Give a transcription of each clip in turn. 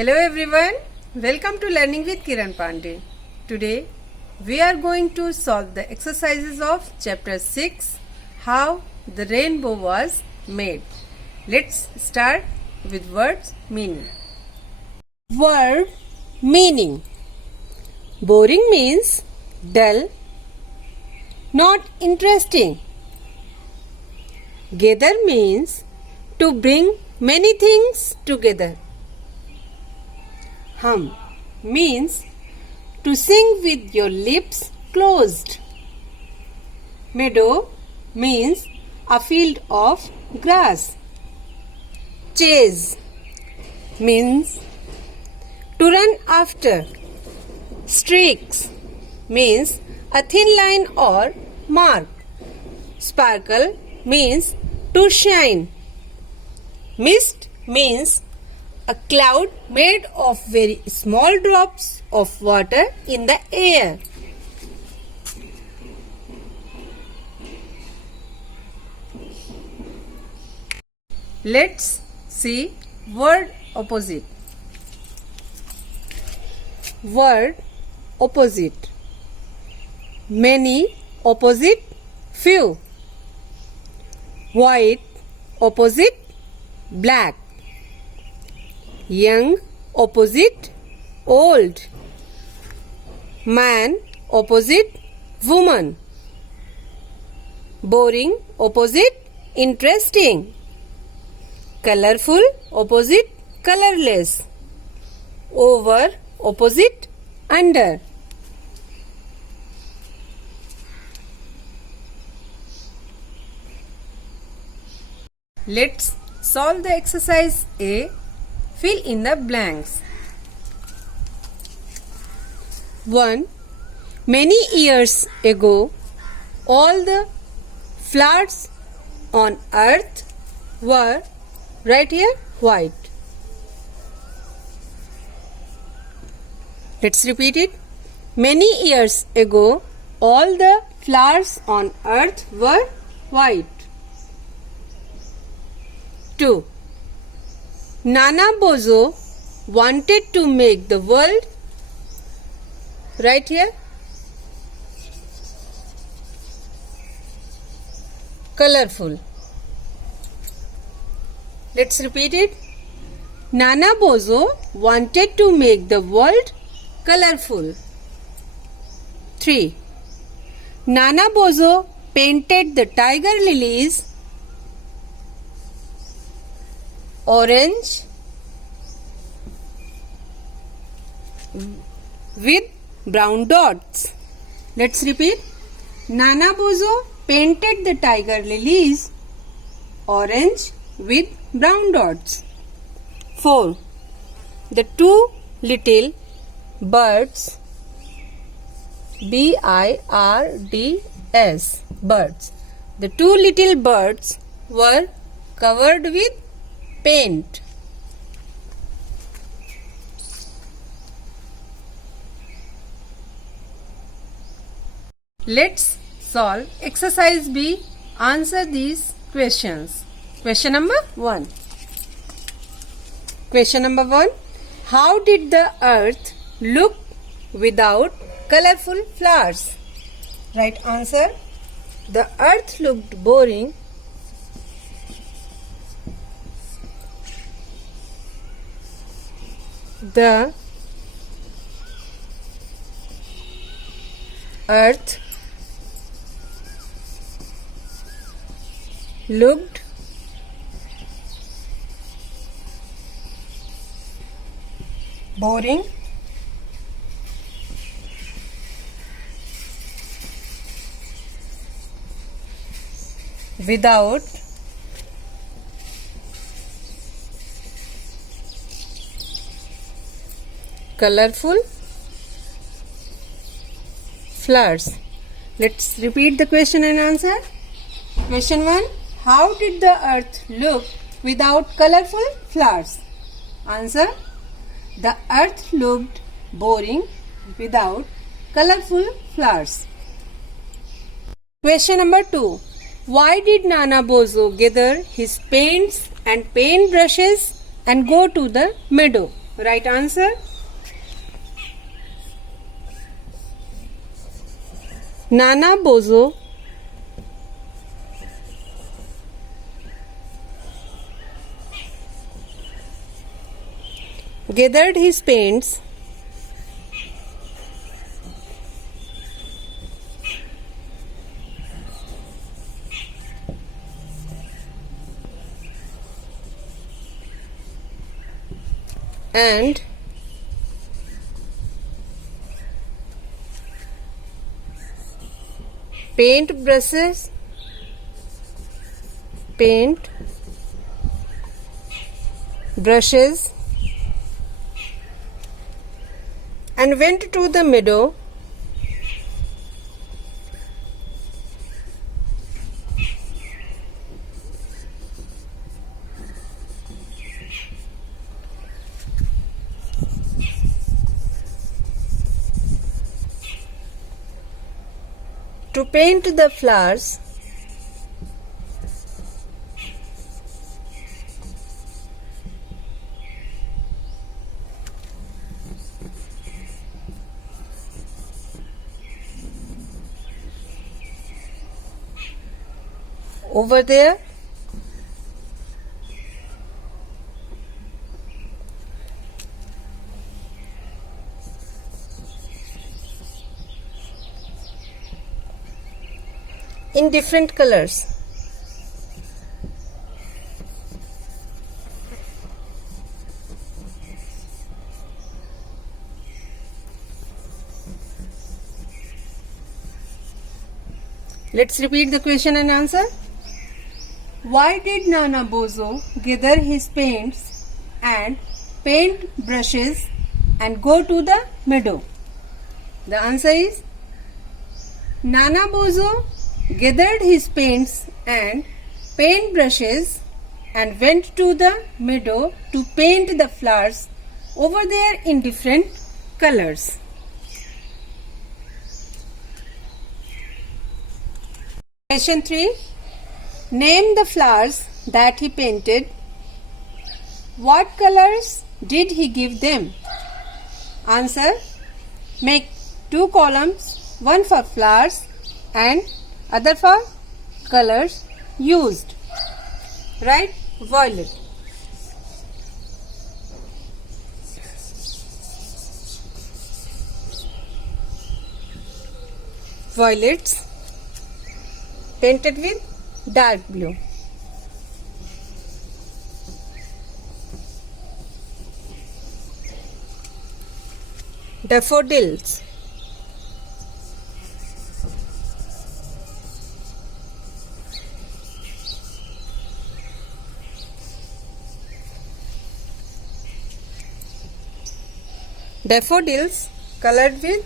Hello everyone, welcome to Learning with Kiran Pandey. Today we are going to solve the exercises of chapter 6, How the Rainbow Was Made. Let's start with words meaning. Word meaning. Boring means dull, not interesting. Gather means to bring many things together. Hum means to sing with your lips closed. Meadow means a field of grass. Chase means to run after. Streaks means a thin line or mark. Sparkle means to shine. Mist means a cloud made of very small drops of water in the air. Let's see word opposite. Word opposite. Many opposite few. White opposite black. Young opposite old. Man opposite woman. Boring opposite interesting. Colorful opposite colorless. Over opposite under. Let's solve the exercise A. Fill in the blanks. 1. Many years ago, all the flowers on earth were, right here, white. Let's repeat it. Many years ago, all the flowers on earth were white. 2. Nana Bozo wanted to make the world, right here, colorful. Let's repeat it. Nana Bozo wanted to make the world colorful. 3. Nana Bozo painted the tiger lilies orange with brown dots. Let's repeat. Nana Bozo painted the tiger lilies orange with brown dots. 4. The two little birds, birds, birds. The two little birds were covered with paint. Let's solve exercise B. Answer these questions. Question number 1. Question number 1. How did the earth look without colorful flowers? Right answer. The earth looked boring. The earth looked boring without colorful flowers. Let's repeat the question and answer. Question 1. How did the earth look without colorful flowers? Answer. The earth looked boring without colorful flowers. Question number 2. Why did Nana Bozo gather his paints and paint brushes and go to the meadow? Right answer. Nana Bozo gathered his paints and paint brushes and went to the meadow to paint the flowers over there. In different colors. Let's repeat the question and answer. Why did Nana Bozo gather his paints and paint brushes and go to the meadow? The answer is Nana Bozo gathered his paints and paint brushes and went to the meadow to paint the flowers over there in different colors. Question 3. Name the flowers that he painted. What colors did he give them? Answer. Make 2 columns, one for flowers and other for colors used. Right? Violet. Violets painted with dark blue. Daffodils. Daffodils colored with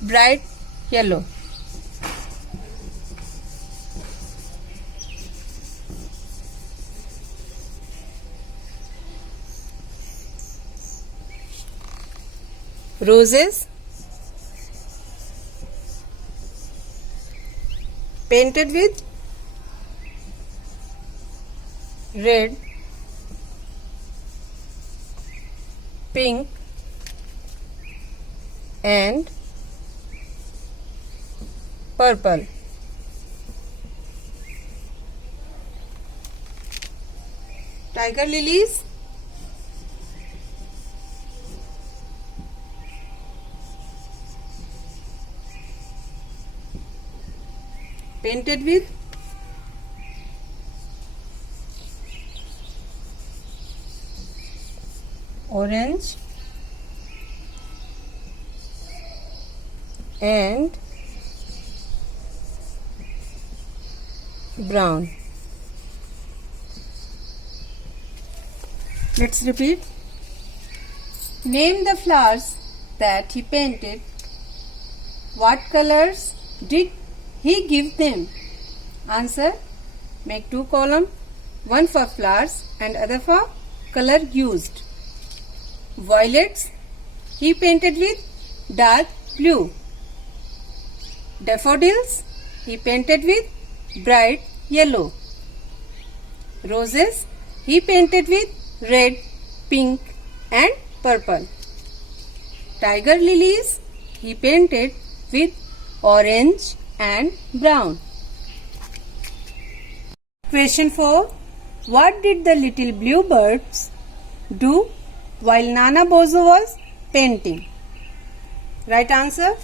bright yellow. Roses painted with red, pink and purple. Tiger lilies painted with orange and brown. Let's repeat. Name the flowers that he painted. What colors did he give them? Answer. Make 2 columns, one for flowers and other for color used. Violets he painted with dark blue. Daffodils he painted with bright yellow. Roses he painted with red, pink and purple. Tiger lilies he painted with orange and brown. Question 4. What did the little bluebirds do while Nana Bozo was painting? Right answer.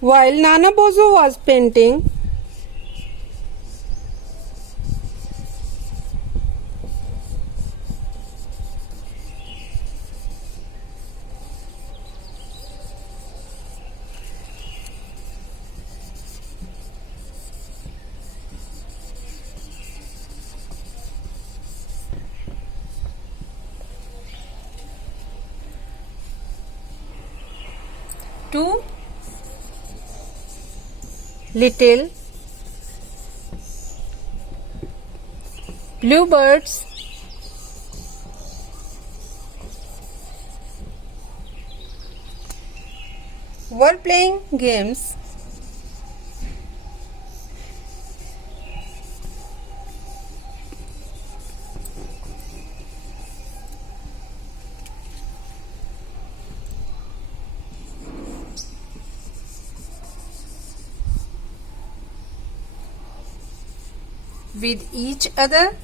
While Nana Bozo was painting, two little bluebirds were playing games with each other.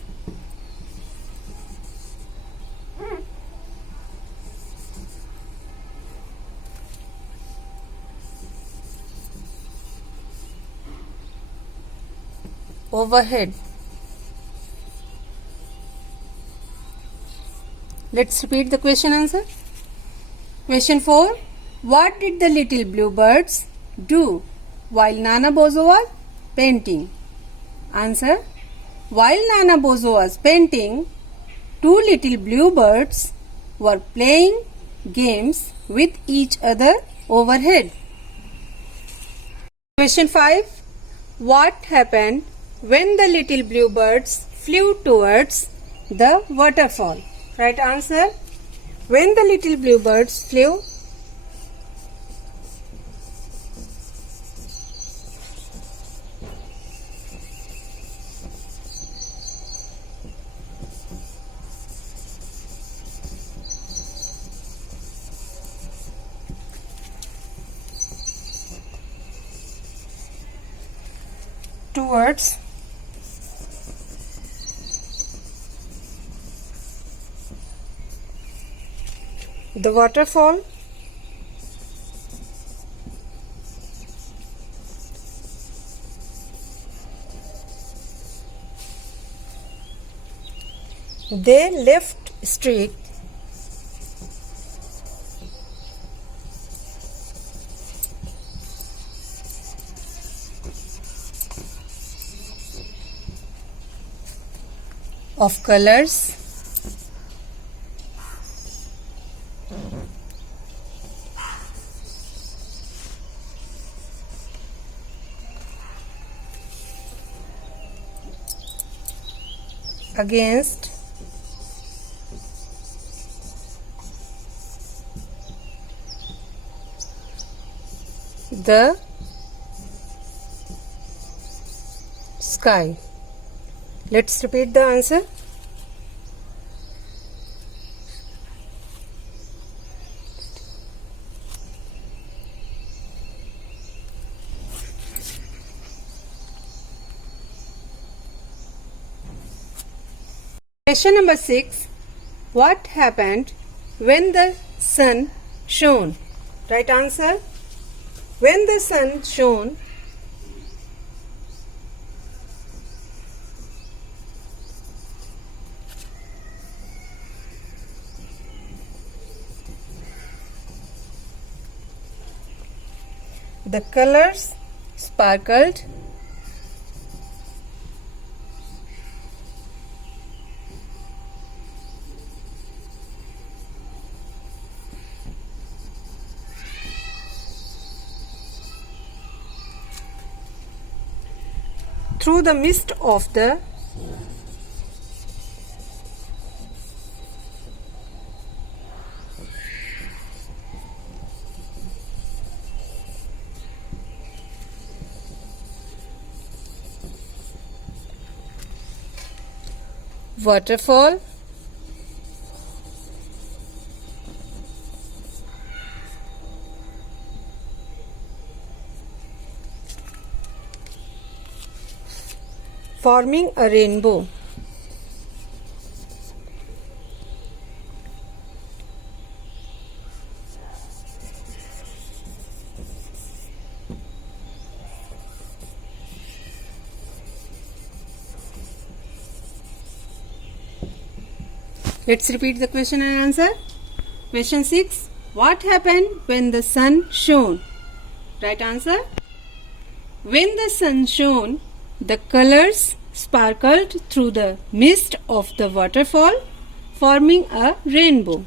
Overhead. Let's repeat the question answer. Question 4. What did the little bluebirds do while Nana Bozo was painting? Answer. While Nana Bozo was painting, two little bluebirds were playing games with each other overhead. Question 5. What happened when the little bluebirds flew towards the waterfall? Right answer. When the little bluebirds flew towards the waterfall, they left streak of colors against the sky. Let's repeat the answer. Question number 6. What happened when the sun shone? Right answer. When the sun shone, the colors sparkled through the mist of the waterfall, forming a rainbow. Let's repeat the question and answer. Question 6. What happened when the sun shone? Right answer. When the sun shone, the colors sparkled through the mist of the waterfall, forming a rainbow.